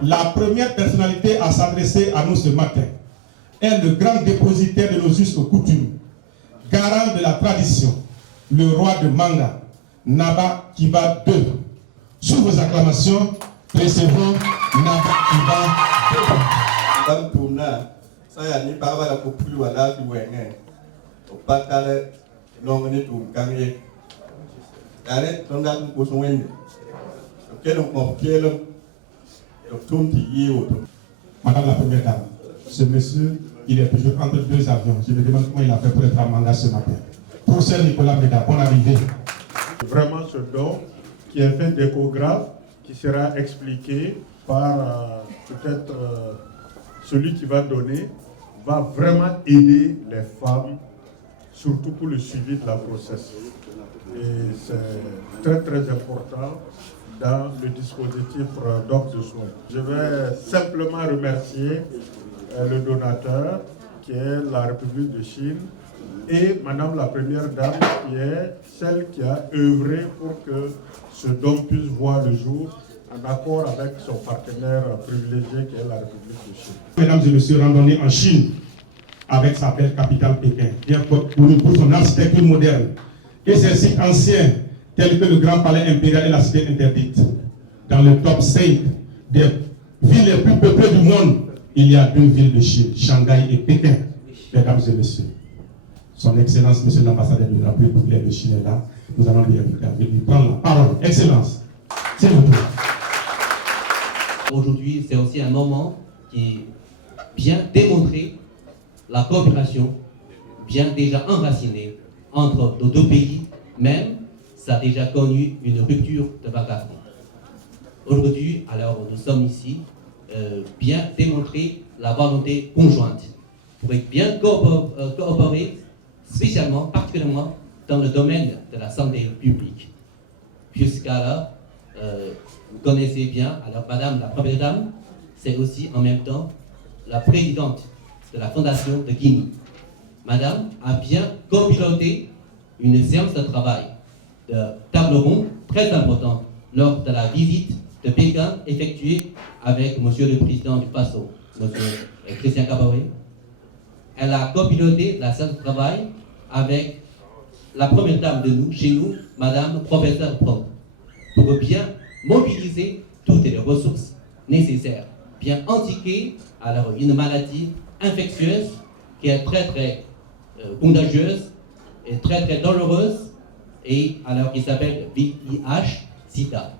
La première personnalité à s'adresser à nous ce matin est le grand dépositaire de nos us et coutumes, garant de la tradition, le roi de Manga, Naba Kiba II. Sous vos acclamations, recevons Naba Kiba II. Madame la Première Dame, ce monsieur, il est toujours entre deux avions. Je me demande comment il a fait pour être à Manga ce matin. Professeur Nicolas Méda, bonne arrivée. Vraiment ce don qui est fait d'échographe, qui sera expliqué par peut-être celui qui va donner, va vraiment aider les femmes, surtout pour le suivi de la grossesse. Et c'est très très important dans le dispositif d'offre de soins. Je vais simplement remercier le donateur qui est la République de Chine et Madame la Première Dame qui est celle qui a œuvré pour que ce don puisse voir le jour en accord avec son partenaire privilégié qui est la République de Chine. Mesdames et messieurs, randonnée en Chine avec sa belle capitale Pékin, bien pour son architecture moderne et ses sites anciens tels que le Grand Palais impérial et la Cité interdite. Dans le top 5 des villes les plus peuplées du monde, il y a deux villes de Chine, Shanghai et Pékin. Mesdames et messieurs, son Excellence, Monsieur l'ambassadeur de la République populaire de Chine est là. Nous allons lui prendre la parole. Excellence, s'il vous plaît. Aujourd'hui, c'est aussi un moment qui vient démontrer la coopération bien déjà enracinée entre nos deux pays, même ça a déjà connu une rupture de vacarme. Aujourd'hui, alors nous sommes ici, bien démontrer la volonté conjointe pour bien coopérer, spécialement, particulièrement dans le domaine de la santé publique. Jusqu'alors, vous connaissez bien, alors Madame la Première Dame, c'est aussi en même temps la présidente de la Fondation de Guinée. Madame a bien copiloté une séance de travail de table ronde très importante lors de la visite de Pékin effectuée avec Monsieur le Président du Faso, Monsieur Christian Kaboré. Elle a copiloté la séance de travail avec la Première Dame de nous, chez nous, Madame Professeur Prop, pour bien mobiliser toutes les ressources nécessaires, bien indiquer alors une maladie infectieuse qui est très très contagieuse et très très dangereuse, et alors qui s'appelle VIH-Sida,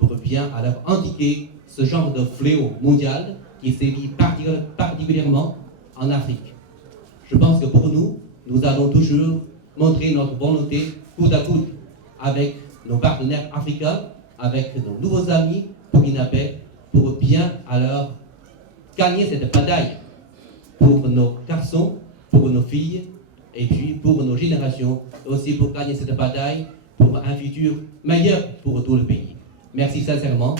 pour bien alors indiquer ce genre de fléau mondial qui sévit particulièrement en Afrique. Je pense que pour nous, nous allons toujours montrer notre volonté coude à coude avec nos partenaires africains, avec nos nouveaux amis burkinabés, pour bien alors gagner cette bataille pour nos garçons, pour nos filles, et puis pour nos générations, aussi pour gagner cette bataille pour un futur meilleur pour tout le pays. Merci sincèrement.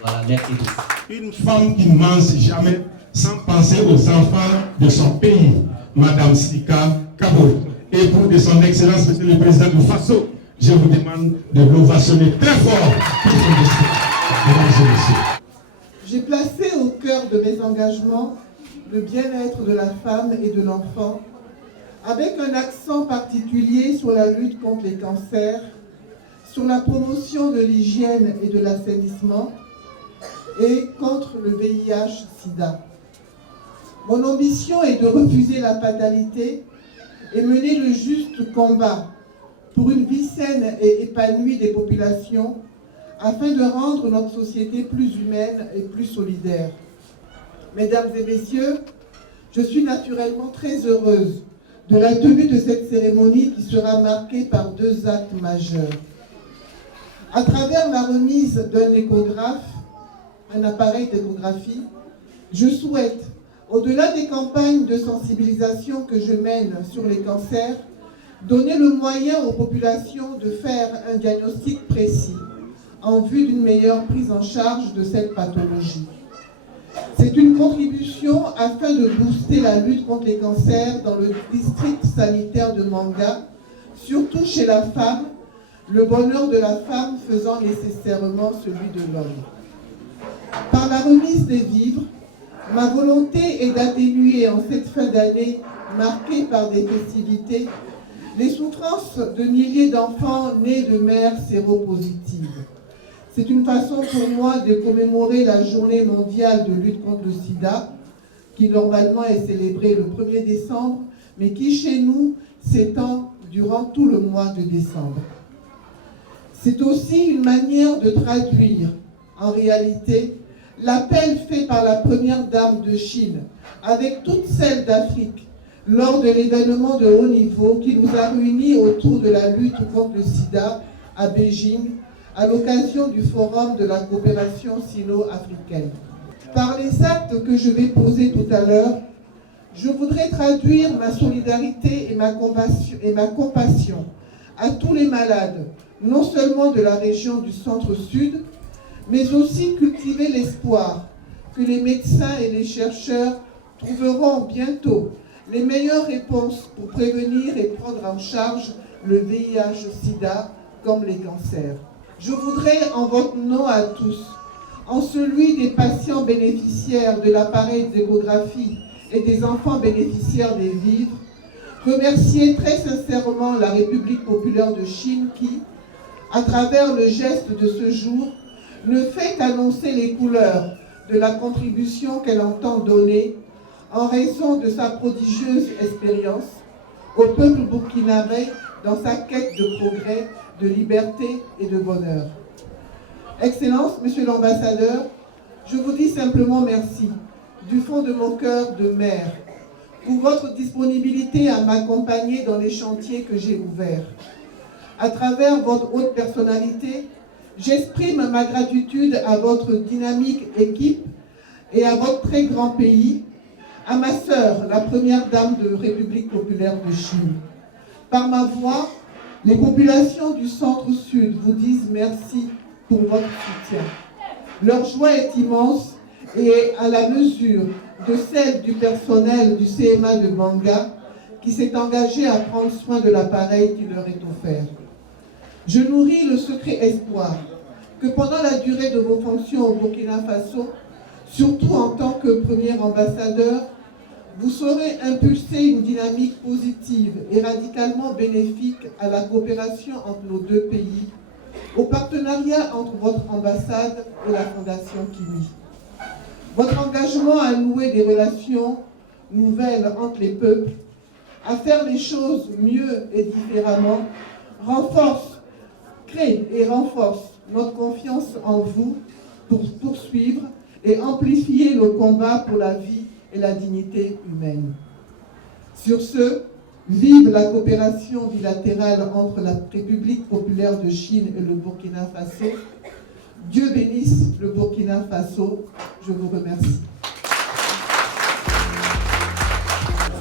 Voilà, merci tous. Une femme qui ne mange jamais sans penser aux enfants de son pays, Madame Sika Kaboré. Et pour de son Excellence, Monsieur le Président du Faso, je vous demande de l'ovationner très fort pour son discours. Mesdames et messieurs. J'ai placé au cœur de mes engagements le bien-être de la femme et de l'enfant, avec un accent particulier sur la lutte contre les cancers, sur la promotion de l'hygiène et de l'assainissement et contre le VIH-Sida. Mon ambition est de refuser la fatalité et mener le juste combat pour une vie saine et épanouie des populations afin de rendre notre société plus humaine et plus solidaire. Mesdames et messieurs, je suis naturellement très heureuse de la tenue de cette cérémonie qui sera marquée par 2 actes majeurs. À travers la remise d'un échographe, un appareil d'échographie, je souhaite, au-delà des campagnes de sensibilisation que je mène sur les cancers, donner le moyen aux populations de faire un diagnostic précis en vue d'une meilleure prise en charge de cette pathologie. C'est une contribution afin de booster la lutte contre les cancers dans le district sanitaire de Manga, surtout chez la femme, le bonheur de la femme faisant nécessairement celui de l'homme. Par la remise des vivres, ma volonté est d'atténuer en cette fin d'année marquée par des festivités les souffrances de milliers d'enfants nés de mères séropositives. C'est une façon pour moi de commémorer la journée mondiale de lutte contre le sida, qui normalement est célébrée le 1er décembre, mais qui chez nous s'étend durant tout le mois de décembre. C'est aussi une manière de traduire, en réalité, l'appel fait par la première dame de Chine, avec toutes celles d'Afrique, lors de l'événement de haut niveau qui nous a réunis autour de la lutte contre le sida à Beijing, à l'occasion du forum de la coopération sino-africaine. Par les actes que je vais poser tout à l'heure, je voudrais traduire ma solidarité et ma compassion à tous les malades, non seulement de la région du centre-sud, mais aussi cultiver l'espoir que les médecins et les chercheurs trouveront bientôt les meilleures réponses pour prévenir et prendre en charge le VIH-Sida comme les cancers. Je voudrais, en votre nom à tous, en celui des patients bénéficiaires de l'appareil d'échographie et des enfants bénéficiaires des vivres, remercier très sincèrement la République populaire de Chine qui, à travers le geste de ce jour, ne fait qu'annoncer les couleurs de la contribution qu'elle entend donner en raison de sa prodigieuse expérience au peuple burkinabé dans sa quête de progrès, de liberté et de bonheur. Excellence, Monsieur l'ambassadeur, je vous dis simplement merci du fond de mon cœur de mère pour votre disponibilité à m'accompagner dans les chantiers que j'ai ouverts. À travers votre haute personnalité, j'exprime ma gratitude à votre dynamique équipe et à votre très grand pays, à ma sœur, la première dame de République populaire de Chine. Par ma voix, les populations du centre-sud vous disent merci pour votre soutien. Leur joie est immense et est à la mesure de celle du personnel du CMA de Manga qui s'est engagé à prendre soin de l'appareil qui leur est offert. Je nourris le secret espoir que pendant la durée de vos fonctions au Burkina Faso, surtout en tant que premier ambassadeur, vous saurez impulser une dynamique positive et radicalement bénéfique à la coopération entre nos deux pays, au partenariat entre votre ambassade et la Fondation Kimi. Votre engagement à nouer des relations nouvelles entre les peuples, à faire les choses mieux et différemment, crée et renforce notre confiance en vous pour poursuivre et amplifier le combat pour la vie et la dignité humaine. Sur ce, vive la coopération bilatérale entre la République populaire de Chine et le Burkina Faso. Dieu bénisse le Burkina Faso. Je vous remercie.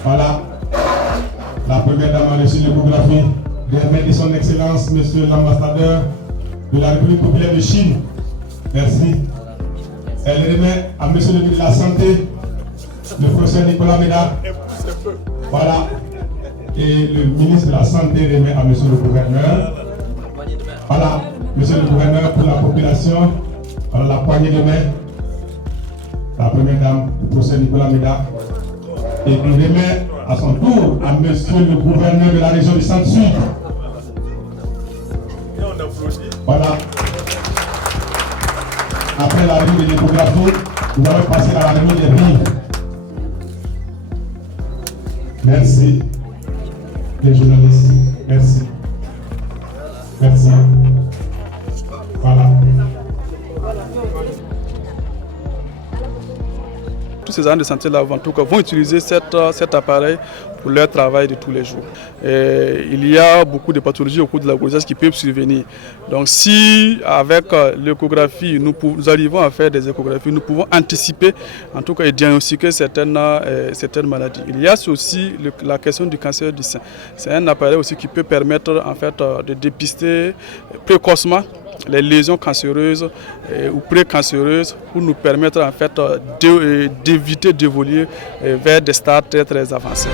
Voilà, la première dame a reçu l'échographie de son Excellence, Monsieur l'ambassadeur de la République populaire de Chine. Merci. Elle remet à Monsieur le ministre de la Santé, le professeur Nicolas Médard. Voilà. Et le ministre de la Santé remet à Monsieur le gouverneur. Voilà, Monsieur le gouverneur pour la population. Voilà la poignée de main. La première dame, le professeur Nicolas Médard. Et il remet à son tour à Monsieur le gouverneur de la région du Centre-Sud. Voilà. Après la revue de l'échographie, nous allons passer à la revue des vivres. Merci. Les journalistes, merci. Merci. Voilà. Tous ces agents de santé-là en tout cas, vont utiliser cet appareil pour leur travail de tous les jours. Et il y a beaucoup de pathologies au cours de la grossesse qui peuvent survenir. Donc si avec l'échographie, nous arrivons à faire des échographies, nous pouvons anticiper en tout cas et diagnostiquer certaines maladies. Il y a aussi la question du cancer du sein. C'est un appareil aussi qui peut permettre en fait de dépister précocement les lésions cancéreuses ou précancéreuses pour nous permettre en fait d'éviter d'évoluer vers des stades très avancés.